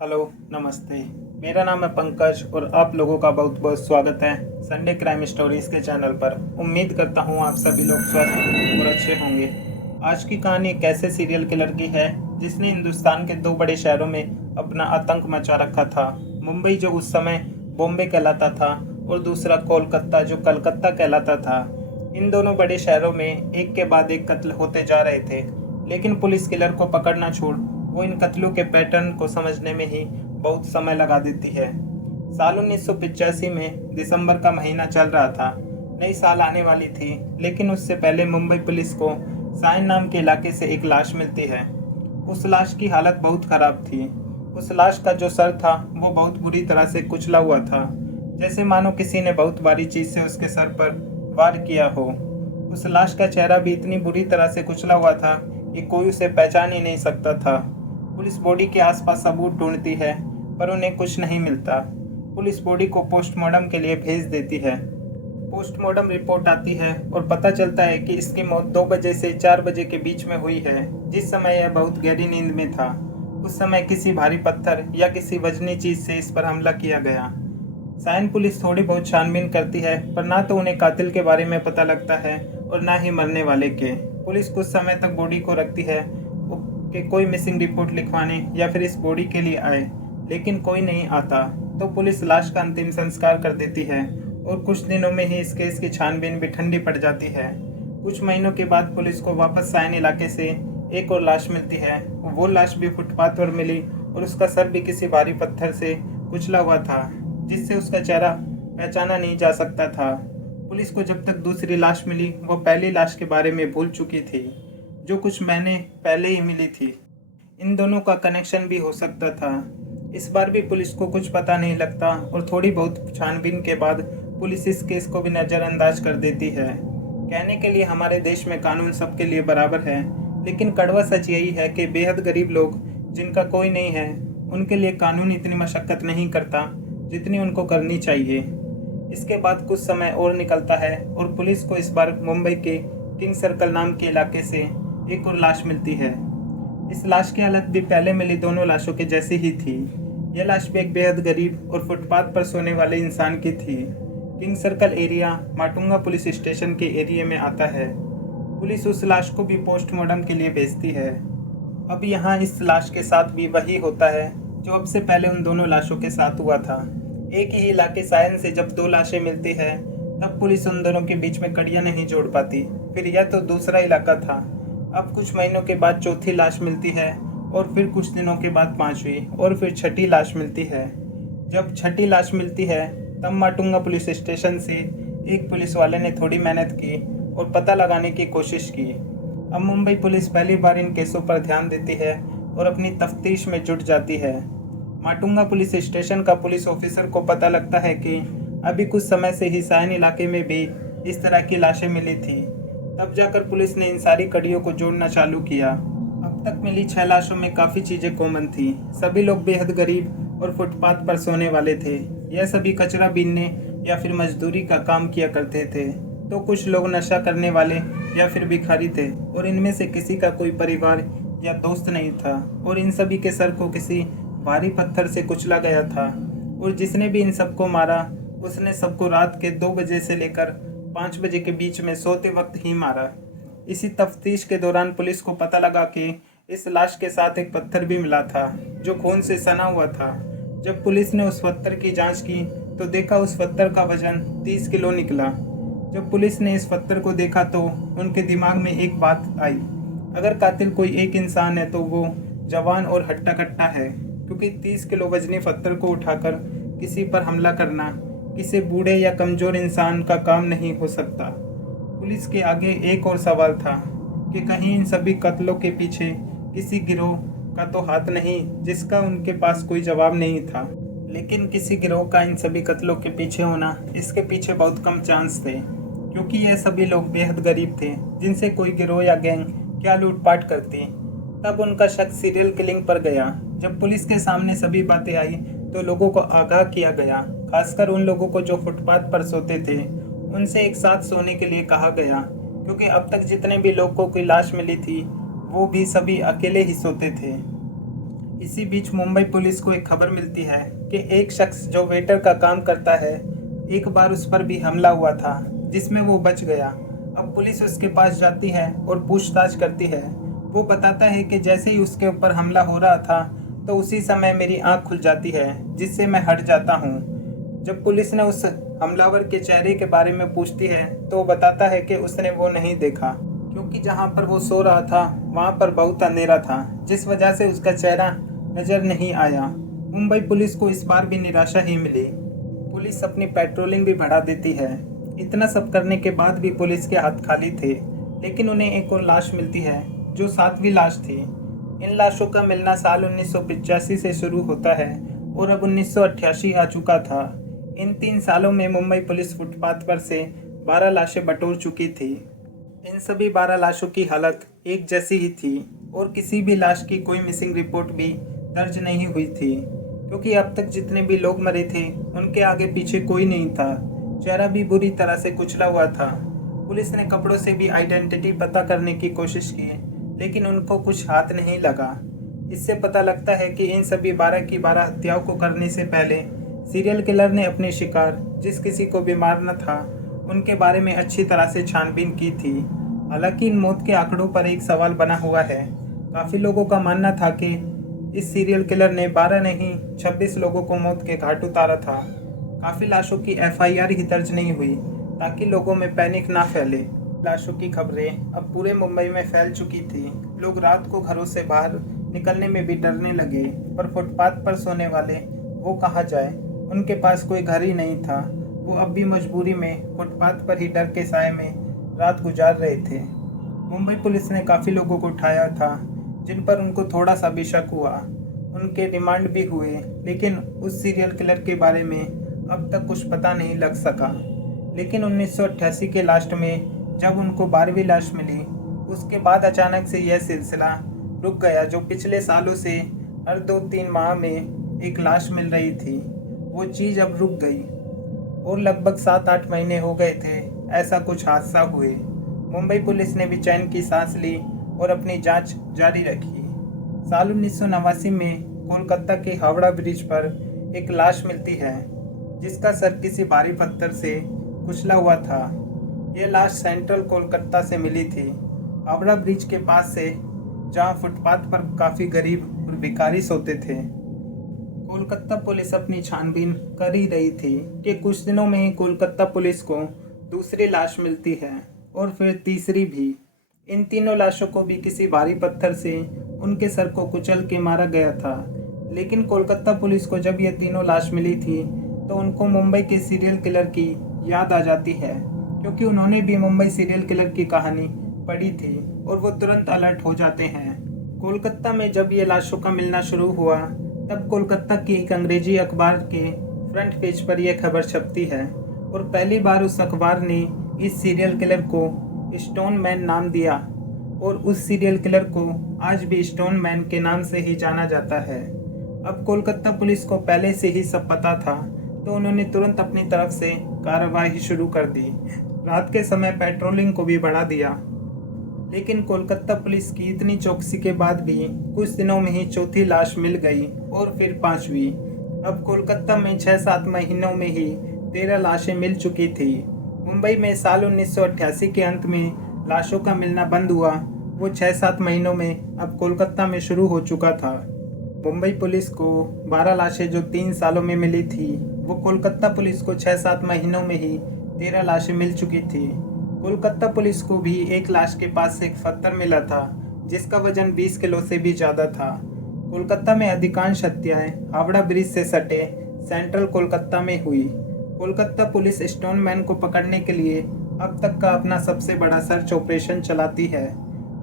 Hello, नमस्ते। मेरा नाम है पंकज और आप लोगों का बहुत बहुत स्वागत है संडे क्राइम स्टोरीज के चैनल पर। उम्मीद करता हूँ आप सभी लोग स्वस्थ और अच्छे होंगे। आज की कहानी एक ऐसे सीरियल किलर की है जिसने हिंदुस्तान के दो बड़े शहरों में अपना आतंक मचा रखा था। मुंबई जो उस समय बॉम्बे कहलाता था और दूसरा कोलकाता जो कलकत्ता कहलाता था। इन दोनों बड़े शहरों में एक के बाद एक कत्ल होते जा रहे थे, लेकिन पुलिस किलर को पकड़ना छोड़ वो इन कत्लों के पैटर्न को समझने में ही बहुत समय लगा देती है। साल 1985 में दिसंबर का महीना चल रहा था। नई साल आने वाली थी, लेकिन उससे पहले मुंबई पुलिस को सायन नाम के इलाके से एक लाश मिलती है। उस लाश की हालत बहुत खराब थी। उस लाश का जो सर था वो बहुत बुरी तरह से कुचला हुआ था, जैसे मानो किसी ने बहुत भारी चीज से उसके सर पर वार किया हो। उस लाश का चेहरा भी इतनी बुरी तरह से कुचला हुआ था कि कोई उसे पहचान ही नहीं सकता था। पुलिस बॉडी के आसपास सबूत ढूंढती है, पर उन्हें कुछ नहीं मिलता। पुलिस बॉडी को पोस्टमार्टम के लिए भेज देती है। पोस्टमार्टम रिपोर्ट आती है और पता चलता है कि इसकी मौत 2 बजे से 4 बजे के बीच में हुई है, जिस समय यह बहुत गहरी नींद में था। उस समय किसी भारी पत्थर या किसी वजनी चीज से इस पर हमला किया गया। साइन पुलिस थोड़ी बहुत छानबीन करती है, पर ना तो उन्हें कातिल के बारे में पता लगता है और ना ही मरने वाले के। पुलिस कुछ समय तक बॉडी को रखती है कि कोई मिसिंग रिपोर्ट लिखवाने या फिर इस बॉडी के लिए आए, लेकिन कोई नहीं आता। तो पुलिस लाश का अंतिम संस्कार कर देती है और कुछ दिनों में ही इस केस की छानबीन भी ठंडी पड़ जाती है। कुछ महीनों के बाद पुलिस को वापस सायन इलाके से एक और लाश मिलती है। वो लाश भी फुटपाथ पर मिली और उसका सर भी किसी भारी पत्थर से कुचला हुआ था, जिससे उसका चेहरा पहचाना नहीं जा सकता था। पुलिस को जब तक दूसरी लाश मिली वो पहली लाश के बारे में भूल चुकी थी, जो कुछ महीने पहले ही मिली थी। इन दोनों का कनेक्शन भी हो सकता था। इस बार भी पुलिस को कुछ पता नहीं लगता और थोड़ी बहुत छानबीन के बाद पुलिस इस केस को भी नज़रअंदाज कर देती है। कहने के लिए हमारे देश में कानून सबके लिए बराबर है, लेकिन कड़वा सच यही है कि बेहद गरीब लोग जिनका कोई नहीं है, उनके लिए कानून इतनी मशक्कत नहीं करता जितनी उनको करनी चाहिए। इसके बाद कुछ समय और निकलता है और पुलिस को इस बार मुंबई के किंग सर्कल नाम के इलाके से एक और लाश मिलती है। इस लाश की हालत भी पहले मिली दोनों लाशों के जैसी ही थी। यह लाश भी एक बेहद गरीब और फुटपाथ पर सोने वाले इंसान की थी। King circle area Matunga police station के एरिया में आता है। पुलिस उस लाश को भी पोस्टमार्टम के लिए भेजती है। अब यहाँ इस लाश के साथ भी वही होता है जो अब से पहले उन दोनों लाशों के साथ हुआ था। एक ही इलाके सायन से जब दो लाशें मिलती है, तब पुलिस उन दोनों के बीच में कड़ियाँ नहीं जोड़ पाती। फिर यह तो दूसरा इलाका था। अब कुछ महीनों के बाद चौथी लाश मिलती है और फिर कुछ दिनों के बाद पांचवी और फिर छठी लाश मिलती है। जब छठी लाश मिलती है तब माटुंगा पुलिस स्टेशन से एक पुलिस वाले ने थोड़ी मेहनत की और पता लगाने की कोशिश की। अब मुंबई पुलिस पहली बार इन केसों पर ध्यान देती है और अपनी तफ्तीश में जुट जाती है। माटुंगा पुलिस स्टेशन का पुलिस ऑफिसर को पता लगता है कि अभी कुछ समय से ही सायन इलाके में भी इस तरह की लाशें मिली थी। तब जाकर पुलिस ने इन सारी कड़ियों को जोड़ना चालू किया। अब तक मिली 6 लाशों में काफ़ी चीज़ें कॉमन थी। सभी लोग बेहद गरीब और फुटपाथ पर सोने वाले थे। यह सभी कचरा बीनने या फिर मजदूरी का काम किया करते थे। तो कुछ लोग नशा करने वाले या फिर भिखारी थे और इनमें से किसी का कोई परिवार या दोस्त नहीं था। और इन सभी के सर को किसी भारी पत्थर से कुचला गया था और जिसने भी इन सबको मारा उसने सबको रात के 2 बजे से लेकर 5 बजे के बीच में सोते वक्त ही मारा। इसी तफ्तीश के दौरान पुलिस को पता लगा कि इस लाश के साथ एक पत्थर भी मिला था जो खून से सना हुआ था। जब पुलिस ने उस पत्थर की जांच की तो देखा उस पत्थर का वजन 30 किलो निकला। जब पुलिस ने इस पत्थर को देखा तो उनके दिमाग में एक बात आई, अगर कातिल कोई एक इंसान है तो वो जवान और हट्टा कट्टा है, क्योंकि 30 किलो वजनी पत्थर को उठाकर किसी पर हमला करना किसी बूढ़े या कमज़ोर इंसान का काम नहीं हो सकता। पुलिस के आगे एक और सवाल था कि कहीं इन सभी कत्लों के पीछे किसी गिरोह का तो हाथ नहीं, जिसका उनके पास कोई जवाब नहीं था। लेकिन किसी गिरोह का इन सभी कत्लों के पीछे होना, इसके पीछे बहुत कम चांस थे, क्योंकि यह सभी लोग बेहद गरीब थे जिनसे कोई गिरोह या गैंग क्या लूटपाट करती। तब उनका शक सीरियल किलिंग पर गया। जब पुलिस के सामने सभी बातें आई तो लोगों को आगाह किया गया, खासकर उन लोगों को जो फुटपाथ पर सोते थे। उनसे एक साथ सोने के लिए कहा गया, क्योंकि अब तक जितने भी लोगों को कोई लाश मिली थी वो भी सभी अकेले ही सोते थे। इसी बीच मुंबई पुलिस को एक खबर मिलती है कि एक शख्स जो वेटर का काम करता है, एक बार उस पर भी हमला हुआ था जिसमें वो बच गया। अब पुलिस उसके पास जाती है और पूछताछ करती है। वो बताता है कि जैसे ही उसके ऊपर हमला हो रहा था तो उसी समय मेरी आंख खुल जाती है, जिससे मैं हट जाता हूँ। जब पुलिस ने उस हमलावर के चेहरे के बारे में पूछती है तो वो बताता है कि उसने वो नहीं देखा, क्योंकि जहाँ पर वो सो रहा था वहाँ पर बहुत अंधेरा था, जिस वजह से उसका चेहरा नजर नहीं आया। मुंबई पुलिस को इस बार भी निराशा ही मिली। पुलिस अपनी पेट्रोलिंग भी बढ़ा देती है। इतना सब करने के बाद भी पुलिस के हाथ खाली थे, लेकिन उन्हें एक और लाश मिलती है जो 7वीं लाश थी। इन लाशों का मिलना साल 1985 से शुरू होता है और अब 1988 आ चुका था। इन 3 सालों में मुंबई पुलिस फुटपाथ पर से 12 लाशें बटोर चुकी थी। इन सभी 12 लाशों की हालत एक जैसी ही थी और किसी भी लाश की कोई मिसिंग रिपोर्ट भी दर्ज नहीं हुई थी, क्योंकि अब तक जितने भी लोग मरे थे उनके आगे पीछे कोई नहीं था। चेहरा भी बुरी तरह से कुचला हुआ था। पुलिस ने कपड़ों से भी आइडेंटिटी पता करने की कोशिश की, लेकिन उनको कुछ हाथ नहीं लगा। इससे पता लगता है कि इन सभी 12 की 12 हत्याओं को करने से पहले सीरियल किलर ने अपने शिकार, जिस किसी को भी मारना था, उनके बारे में अच्छी तरह से छानबीन की थी। हालांकि इन मौत के आंकड़ों पर एक सवाल बना हुआ है। काफ़ी लोगों का मानना था कि इस सीरियल किलर ने 12 नहीं 26 लोगों को मौत के घाट उतारा था। काफ़ी लाशों की एफआईआर ही दर्ज नहीं हुई ताकि लोगों में पैनिक ना फैले। लाशों की खबरें अब पूरे मुंबई में फैल चुकी थी। लोग रात को घरों से बाहर निकलने में भी डरने लगे, पर फुटपाथ पर सोने वाले वो कहाँ जाए, उनके पास कोई घर ही नहीं था। वो अब भी मजबूरी में फुटपाथ पर ही डर के साए में रात गुजार रहे थे। मुंबई पुलिस ने काफ़ी लोगों को उठाया था जिन पर उनको थोड़ा सा भी शक हुआ। उनके रिमांड भी हुए, लेकिन उस सीरियल किलर के बारे में अब तक कुछ पता नहीं लग सका। लेकिन 1988 के लास्ट में जब उनको 12वीं लाश मिली, उसके बाद अचानक से यह सिलसिला रुक गया। जो पिछले सालों से हर 2-3 माह में एक लाश मिल रही थी, वो चीज़ अब रुक गई और लगभग 7-8 महीने हो गए थे ऐसा कुछ हादसा हुए। मुंबई पुलिस ने भी चैन की सांस ली और अपनी जांच जारी रखी। साल 1989 में कोलकाता के हावड़ा ब्रिज पर एक लाश मिलती है जिसका सर किसी भारी पत्थर से कुचला हुआ था। यह लाश सेंट्रल कोलकाता से मिली थी, हावड़ा ब्रिज के पास से, जहां फुटपाथ पर काफ़ी गरीब और भिखारी सोते थे। कोलकाता पुलिस अपनी छानबीन कर ही रही थी कि कुछ दिनों में ही कोलकाता पुलिस को दूसरी लाश मिलती है और फिर तीसरी भी। इन तीनों लाशों को भी किसी भारी पत्थर से उनके सर को कुचल के मारा गया था। लेकिन कोलकाता पुलिस को जब ये तीनों लाश मिली थी तो उनको मुंबई के सीरियल किलर की याद आ जाती है, क्योंकि उन्होंने भी मुंबई सीरियल किलर की कहानी पढ़ी थी और वो तुरंत अलर्ट हो जाते हैं। कोलकाता में जब ये लाशों का मिलना शुरू हुआ तब कोलकाता की एक अंग्रेजी अखबार के फ्रंट पेज पर यह खबर छपती है और पहली बार उस अखबार ने इस सीरियल किलर को स्टोन मैन नाम दिया और उस सीरियल किलर को आज भी स्टोन मैन के नाम से ही जाना जाता है। अब कोलकाता पुलिस को पहले से ही सब पता था, तो उन्होंने तुरंत अपनी तरफ से कार्रवाई शुरू कर दी। रात के समय पेट्रोलिंग को भी बढ़ा दिया। लेकिन कोलकाता पुलिस की इतनी चौकसी के बाद भी कुछ दिनों में ही चौथी लाश मिल गई और फिर 5वीं। अब कोलकाता में 6-7 महीनों में ही 13 लाशें मिल चुकी थी। मुंबई में साल 1988 के अंत में लाशों का मिलना बंद हुआ, वो 6-7 महीनों में अब कोलकाता में शुरू हो चुका था। मुंबई पुलिस को 12 लाशें जो 3 सालों में मिली थी, वो कोलकाता पुलिस को 6-7 महीनों में ही 13 लाशें मिल चुकी थी। कोलकाता पुलिस को भी एक लाश के पास से एक पत्थर मिला था जिसका वजन 20 किलो से भी ज़्यादा था। कोलकाता में अधिकांश हत्याएं हावड़ा ब्रिज से सटे सेंट्रल कोलकाता में हुई। कोलकाता पुलिस स्टोन मैन को पकड़ने के लिए अब तक का अपना सबसे बड़ा सर्च ऑपरेशन चलाती है।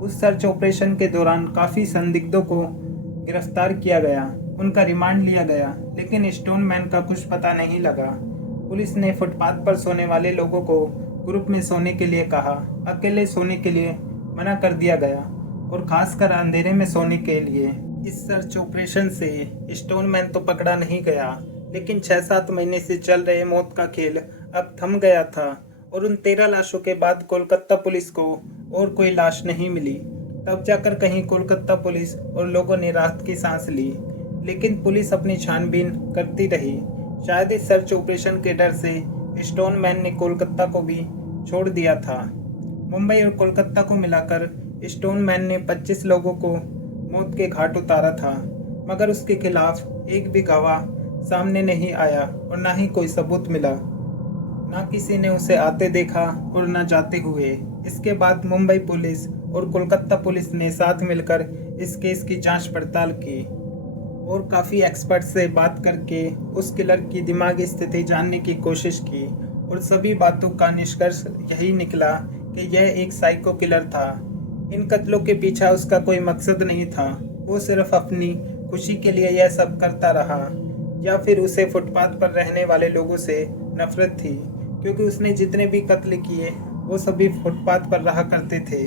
उस सर्च ऑपरेशन के दौरान काफ़ी संदिग्धों को गिरफ्तार किया गया, उनका रिमांड लिया गया, लेकिन स्टोन मैन का कुछ पता नहीं लगा। पुलिस ने फुटपाथ पर सोने वाले लोगों को ग्रुप में सोने के लिए कहा, अकेले सोने के लिए मना कर दिया गया और खासकर अंधेरे में सोने के लिए। इस सर्च ऑपरेशन से स्टोन मैन तो पकड़ा नहीं गया, लेकिन 6-7 महीने से चल रहे मौत का खेल अब थम गया था और उन 13 लाशों के बाद कोलकाता पुलिस को और कोई लाश नहीं मिली। तब जाकर कहीं कोलकाता पुलिस और लोगों ने राहत की सांस ली। लेकिन पुलिस अपनी छानबीन करती रही। शायद इस सर्च ऑपरेशन के डर से स्टोनमैन ने कोलकाता को भी छोड़ दिया था। मुंबई और कोलकाता को मिलाकर स्टोनमैन ने 25 लोगों को मौत के घाट उतारा था, मगर उसके खिलाफ एक भी गवाह सामने नहीं आया और ना ही कोई सबूत मिला। ना किसी ने उसे आते देखा और न जाते हुए। इसके बाद मुंबई पुलिस और कोलकाता पुलिस ने साथ मिलकर इस केस की जांच पड़ताल की और काफ़ी एक्सपर्ट से बात करके उस किलर की दिमागी स्थिति जानने की कोशिश की और सभी बातों का निष्कर्ष यही निकला कि यह एक साइको किलर था। इन कत्लों के पीछे उसका कोई मकसद नहीं था। वो सिर्फ अपनी खुशी के लिए यह सब करता रहा, या फिर उसे फुटपाथ पर रहने वाले लोगों से नफरत थी, क्योंकि उसने जितने भी कत्ल किए वो सभी फुटपाथ पर रहा करते थे।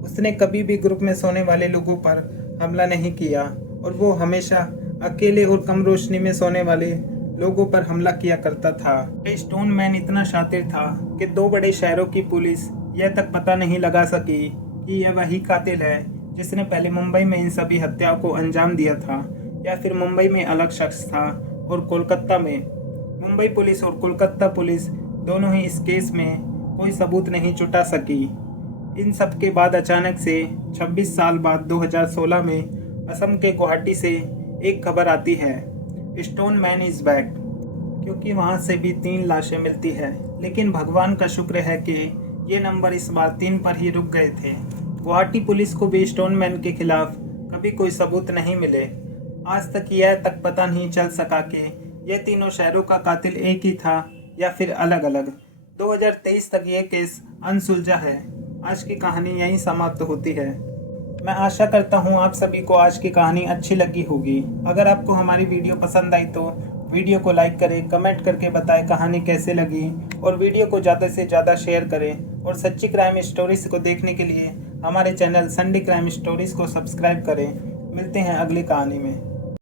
उसने कभी भी ग्रुप में सोने वाले लोगों पर हमला नहीं किया और वो हमेशा अकेले और कम रोशनी में सोने वाले लोगों पर हमला किया करता था। स्टोनमैन इतना शातिर था कि 2 बड़े शहरों की पुलिस यह तक पता नहीं लगा सकी कि यह वही कातिल है जिसने पहले मुंबई में इन सभी हत्याओं को अंजाम दिया था, या फिर मुंबई में अलग शख्स था और कोलकाता में। मुंबई पुलिस और कोलकाता पुलिस दोनों ही इस केस में कोई सबूत नहीं जुटा सकी। इन सब के बाद अचानक से 26 साल बाद 2016 में असम के गुवाहाटी से एक खबर आती है, स्टोनमैन इज बैक, क्योंकि वहां से भी 3 लाशें मिलती है। लेकिन भगवान का शुक्र है कि ये नंबर इस बार 3 पर ही रुक गए थे। गुवाहाटी पुलिस को भी स्टोनमैन के खिलाफ कभी कोई सबूत नहीं मिले। आज तक यह तक पता नहीं चल सका कि यह तीनों शहरों का कातिल एक ही था या फिर अलग अलग। 2023 तक यह केस अनसुलझा है। आज की कहानी यहीं समाप्त होती है। मैं आशा करता हूँ आप सभी को आज की कहानी अच्छी लगी होगी। अगर आपको हमारी वीडियो पसंद आई तो वीडियो को लाइक करें, कमेंट करके बताएं कहानी कैसे लगी और वीडियो को ज़्यादा से ज़्यादा शेयर करें। और सच्ची क्राइम स्टोरीज को देखने के लिए हमारे चैनल संडे क्राइम स्टोरीज को सब्सक्राइब करें। मिलते हैं अगली कहानी में।